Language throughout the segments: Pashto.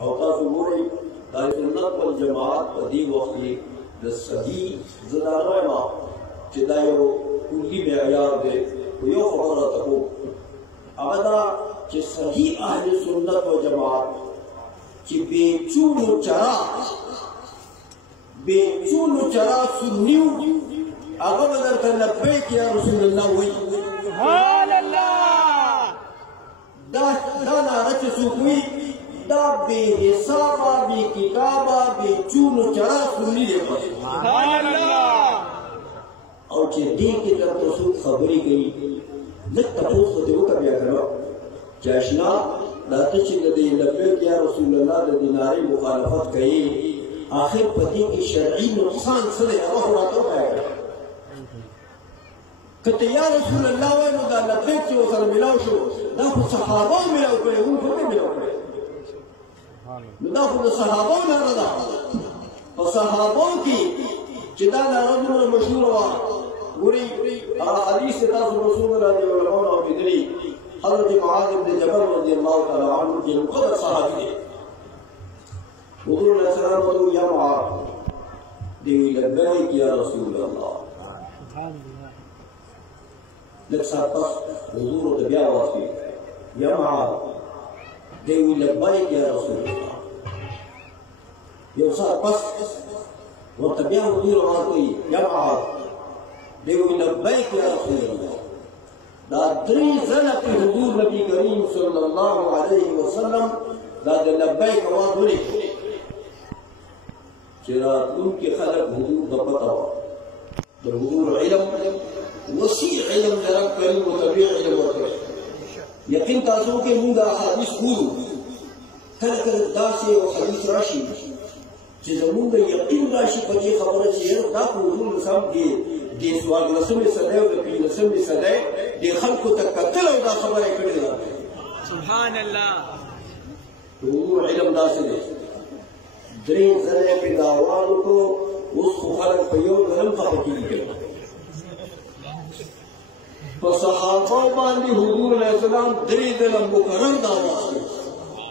او تاسو ګورئ دا سنت والجماعت په دې وخت کې د صحیح زدارو ما چې دا یو کلی معیار دی خو یو خبره ته کوم هغه دا چې صحیح اهل سنت و جماعت چې بې چونو چرا سنیو هغه به درته لبیک یا رسول الله وایي سبحان الله دا ناره چې څوک وایي دا بے حسابا بے کتابا بے چونو چرا سنی دے پس سبحان اللہ او چه دی کی در تصود خبری گئی لک تپوس خود وکا بیا کرو چاشنا دا تچی دی لبیک یا رسول اللہ دا دیناری مخالفت کئی آخر پتی کی شرعی نقصان صدی اوہ راتو بیا کرو کہتے یا رسول اللہ وینو دا لبیک چی وصل ملاو شو دا خود صحابہ ملاو کرے ان کو ملاو کرے دا خو د صحابو ناره ده په صحابو کې چې دا ناره دومره مشهوره وه ګورئ هغه حدیث چې تاسو رسول الله د علماو اورېدلي حضرت معاذ بن جبل رضی الله تعالی عنه چې یو قدر صحابي دی حضور علیه السلام ورته یا معاذ دی لبیک یا رسول الله لږ ساعت پس حضور ورته بیا اواز کوي یا معاذ دیوی لبیک یا رسول اللہ یو ساعت پس ورته بیا حضور آواز کوي یا معاذ دیوی لبیک یا رسول اللہ دا درې ځله په حضور نبی کریم صلی الله علیه وسلم دا د لبیک آواز ولیکه چې راتلونکي خلک حضور ته پته وه د حضور علم وسیع علم د رب کریم وطبیع علم ورکړی یقین تاسو کې موږ احادیث ګورو کله کله داسې یو حدیث راشي چې زموږ یقین راشي په دې خبره چې دا خو حضور صاحب د څوارلسمې صدۍ او د پنځلسمې صدۍ د خلکو ته کتل او دا خبره یې کړې ده سبحان الله حضور علم داسې دی درې ځله یې پرې دعوا وکړو اوس خو خلک په یو ځل خفه کېږي فصحابه باندې حضور علیه السلام درې ځله مکرر دعوا وکړه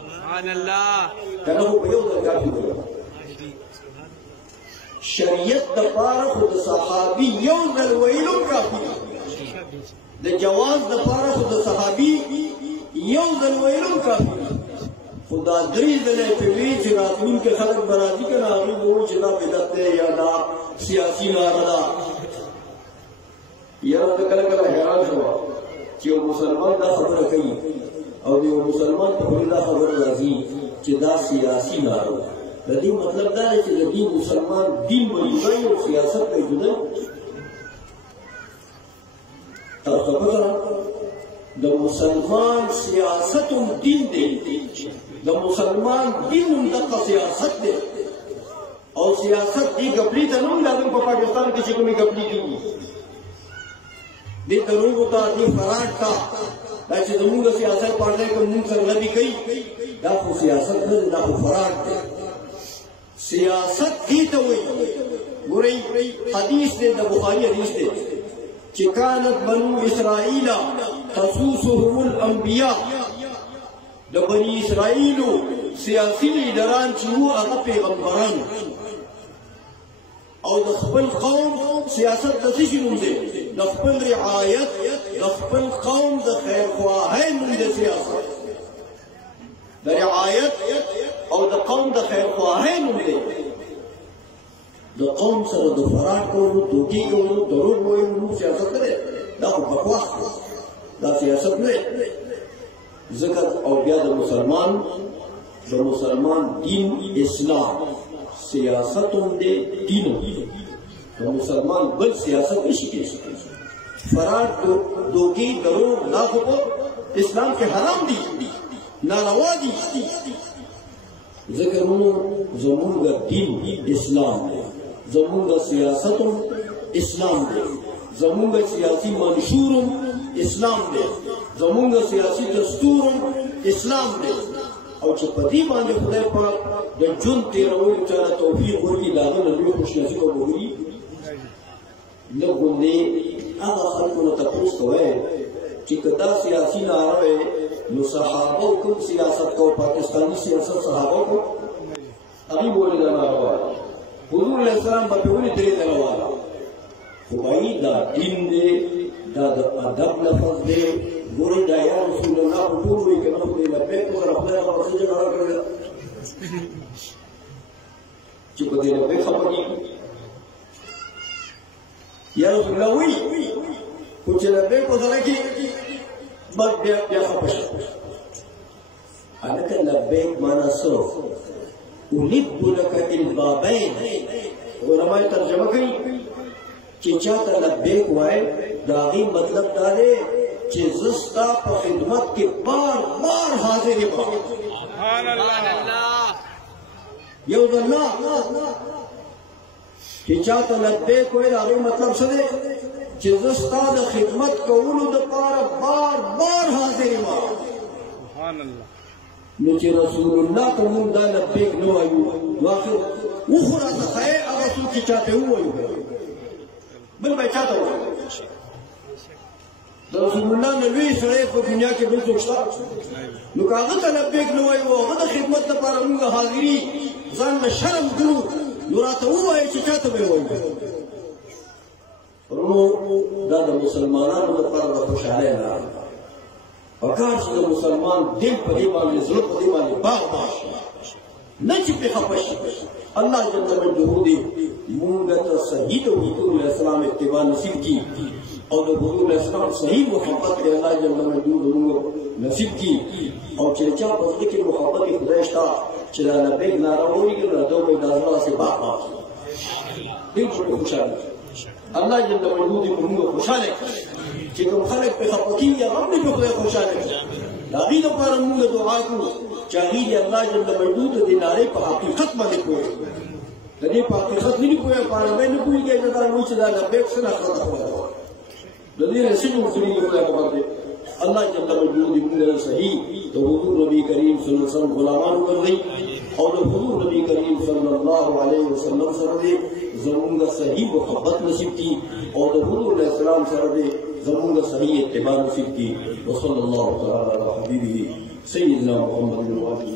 سبحان الله کنه خو په یو ځل کافي دی شریعت د پاره خو د صحابي یو ځل ویلو کافي د جواز د پاره خو د صحابي یو ځل ویلو کافي خو دا درې ځله چې وی چې راتلونکي خلک به راځي که نه هغوی به وایي چې دا بدعت دی یا دا سیاسي لاره ده یاره ته کله کله حیران شوه چې یو مسلمان دا خبره کوي او د یو مسلمان په خولې دا خبره راځي چې دا سیاسي لاره ده د دې مطلب دا دی چې د دې مسلمان دین به جدا او سیاست به جدا تاسو پوهه د مسلمان سیاست هم دین دی د مسلمان دین هم دغه سیاست دی او سیاست دې ګپلي ته نه لازم په پاکستان کې چې کومې ګپلي کېږي دې دروغو ته دې فراډ ته دا چې زموږ سیاست پاړلی کوم موږ سره لبي کوي دا خو سیاست نه دی دا خو فراډ دی سیاست دې ته وایي ګورئ حدیث دی د بخاري حدیث دی چې کانت بنو اسرائیل تسوسهم الانبیاء د بني اسرائیلو سیاسي لیډران چې وو هغه پیغمبران او د خپل قوم سیاست د څه شي نوم دی د خپل رعایت د خپل قوم د خیرخواهۍ نوم دی سیاست د رعایت او د قوم د خیرخواهۍ نوم دی د قوم سره د فراډ کولو دوکې کولو دروغ ویلو سیاست نه دی دا خو بکواس دی دا سیاست نه دی ځکه او بیا د مسلمان دین اسلام سیاست هم دی دین هم دی د مسلمان بل سیاست نشي کېدای فراډ دوکې دروغ دا خو په اسلام کې حرام دي ناروا دي ځکه زمونږ دین اسلام دی زمونږ سیاست هم اسلام دی زمونږ سیاسي منشور هم اسلام دی زمونږ سیاسي دستور هم اسلام دی او چې په دې باندې خدای پاک د ژوند تېرولو چاته توفیق ورکړي د هغه نه لوی خوشنصیب به وي لږ غوندې هغه خلکو نه تپوس کوئ چې که دا سیاسي ناره وی نو صحابه کوم سیاست کو پاکستانی سیاست صحابه کو ابھی بولے جانا روا حضور علیہ السلام بپیولی تیرے دروالا خواہی دا دین دے دا ادب لفظ دے گوری دا یا رسول اللہ بطول ہوئی کہ نو دے لبیک کو رفضہ رفضہ رفضہ جنہا کر دے چکو دے لبیک خبر کی یا رسول اللہ ہوئی کچھ لبیک کو ذرکی بس بیا خبر انکا لبیک مانا سو اُلِبُّ لَكَ الْبَابَيْنِ علماء ترجمہ کی چی چاہتا لبیک وائے داغی مطلب دارے چی زستا پا خدمت کے بار بار حاضر با سبحان اللہ یود اللہ چی چاہتا لبیک وائے داغی مطلب سدے چی زستا دا خدمت کولو دا پار بار بار حاضر با سبحان اللہ نوچے رسول اللہ کو من دا لبیک نو آئیو واخر اخرا تخائے رسول کی چاہتے ہو آئیو بل میں چاہتا ہوں رسول اللہ نے لوی سرائے کو دنیا کے بل سوچتا نو کاغتا لبیک نو آئیو غدا خدمت پارا منگا حاضری زان میں شرم کرو نو راتا ہو آئیو چی چاہتا بے ہوئیو رنو دا مسلمانان دا پارا خوشحالے نا وکار چې مسلمان دل په دې باندې زړه په دې باندې باغ باشي نه چې په خپش الله جل جلاله دې موږ ته صحیح توحید اسلام اتباع نصیب کی او د حضور اسلام صحیح محبت دې الله جل جلاله نصیب کی او چې چا په دې کې محبت خدای شته چې لا لبیک ناراوري کې راځو په دازوا سي باغ باشي دې خوشاله الله جل جلاله دې موږ خوشاله چې کوم خلک په خپکی یا غم دې په خوشاله دا دې لپاره موږ دعا کوو چې الله جل جلاله دې ناره په حقیقت باندې کوي د دې په حقیقت نه کوي په اړه نه کوي چې دا نو چې دا لبیک سره خبره د دې رسېږي مسلمان په باندې الله جل جلاله دې موږ صحیح د حضور نبی کریم صلی الله علیه وسلم غلامان وګرځي او د حضور نبی کریم صلی الله علیه وسلم سره دې زموږ صحیح محبت نصیب کی او د حضور علیه السلام سره دې زموږ صحیح اتباع نصیب کی وصلی الله تعالی علی حبیبه سیدنا محمد